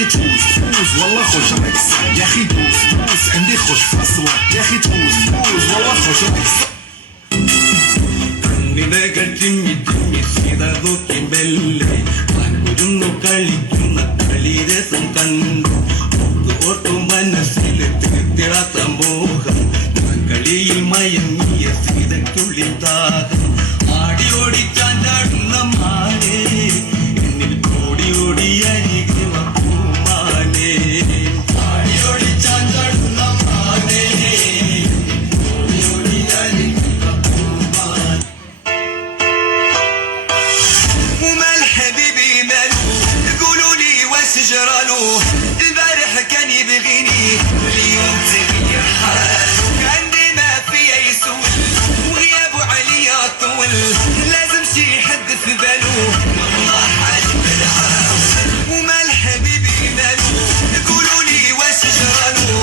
اخي تفوز فوز والله خوش رقص يا اخي دوس دوس عندي خوش فصلة يا اخي تفوز فوز والله خوش رقص കണ്ണിടകൾ ചിമ്മി ചിമ്മി സീതതൊക്കെ മെല്ലെ പകുരുന്നു കളിക്കുന്ന കളിരസം കണ്ടു ഓർത്തു മനസ്സിൽ തീർത്തിടാത്ത മോഹം കളിയിൽ മയങ്ങിയ സീതയ്ക്കുള്ളിൽ ദാഹം ആടി ഓടി ചാഞ്ചാടുന്ന മാനേ എന്നിൽ ഓടി ഓടി അരികെ പൂമാനേ ആടി ഓടി ചാഞ്ചാടുന്ന മാനേ ഓടി ഓടി അരികെ പൂമാനേ ومال حبيبي مالو قولوا لي واش جرالو البارح كان يبغيني واليوم تغير حالو عندي ما فيا يسول وغيابه عليا طول لازم شي حد في بالو والله حالي بالعاو ومال حبيبي مالو قولوا لي واش جرالو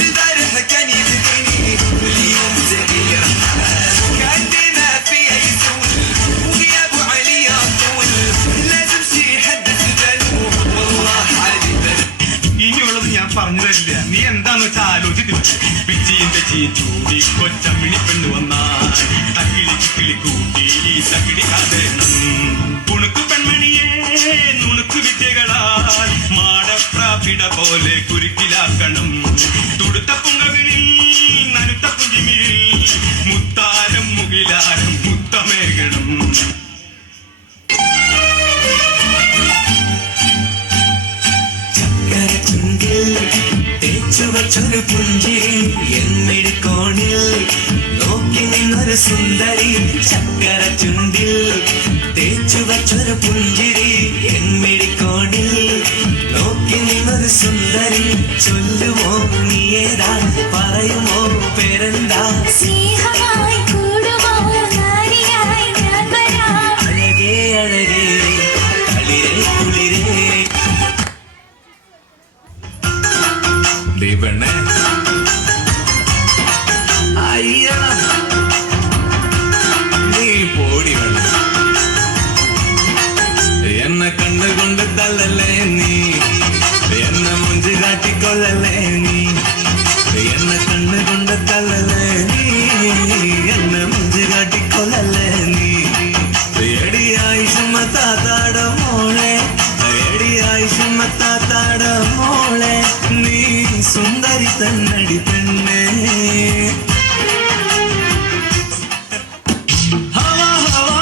البارح كان يبغيني واليوم تغير حالو عندي ما فيا يسول وغيابه عليا طول لازم شي حد في بالو والله حالي بالعاو ഇനിയുള്ളത് ഞാൻ പറഞ്ഞു തരില്ല നീ എന്താന്ന് വെച്ചാൽ ആലോചിച്ചിട്ട് പിച്ചിന്റെ ചീച്ചൂടി കൊച്ചമ്മിണി പെണ്ണു വന്നാൽ തക്കിളി ചിക്കിളി കൂട്ടി ഈ തകിടി കാതേണം പുണുക്കു പെൺമണിയെ നുണുക്കു വിദ്യകളാൽ മാടപ്രാപിട പോലെ കുരുക്കിലാക്കണം തുടുത്ത പുങ്കവിളിൽ നനുത്ത പുഞ്ചിമിഴിൽ മുത്താരം മുകിലാരം മുത്തമേകണം ചുവച്ചൊരു പുഞ്ചിരി എന്നിടിക്കോണിൽ നോക്കി നിന്നൊരു സുന്ദരി ചക്കര ചുണ്ടിൽ തേച്ചുവച്ചൊരു പുഞ്ചിരി എന്നിടിക്കോണിൽ നോക്കി നിന്നൊരു സുന്ദരി ചൊല്ലുമോ നീയേതാ പറയുമോ പേരെന്താ സ്നേഹമായി കൂടുമോ നാരിയായി ഞാൻ വരാം അഴകേ അഴകേ തളിരേ കുളിരേ പെണ്ണെ അയ്യ നീ പോടി വേണം എന്നെ കണ്ടുകൊണ്ട് തള്ളല്ലേ നീ എന്നെ മുഞ്ചു കാട്ടിക്കൊള്ളല്ലേ നീ എന്നെ കണ്ടുകൊണ്ട് തള്ളല്ലേ നീ എന്നെ മുഞ്ചു കാട്ടിക്കൊള്ളല്ലേ നീ എടിയായി സുമത്താത്താട മോളെ എടിയായി സുമത്താത്താട മോളെ നീ സുന്ദരി തന്നടി പെണ്ണേ हवा हवा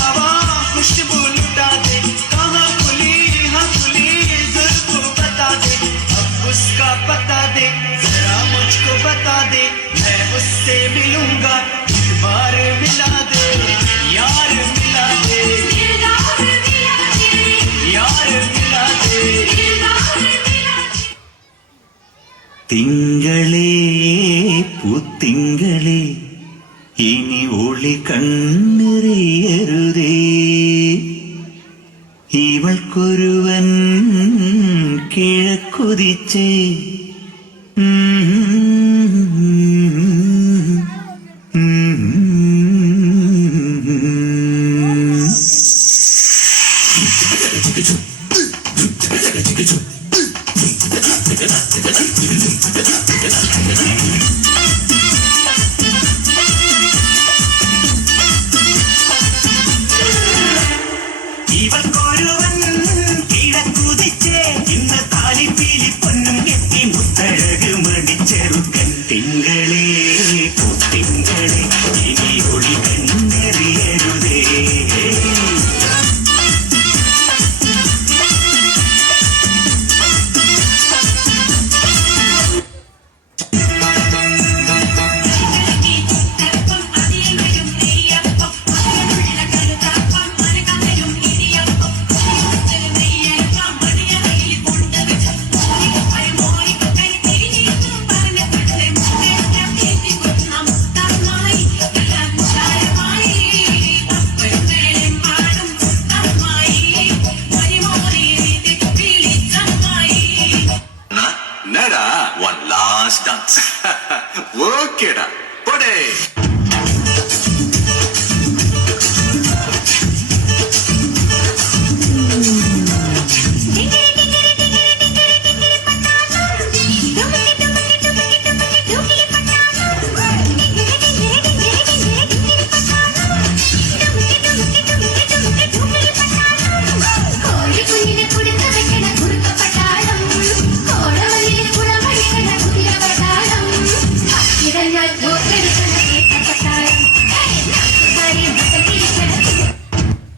हवा खुशबू लुटा दे कहाँ खुली हाँ खुली ज़ुल्फ़ बता दे अब उसका पता दे जरा मुझको बता दे मैं उससे मिलूंगा एक बार मिला दे यार मिला दे यार मिला दे തിങ്കളേ പൂത്തിങ്കളേ ഇനി ഒളി കണ്ണെറിയരുതേ ഇവൾക്കൊരുവൻ കിഴക്കുതിച്ചേ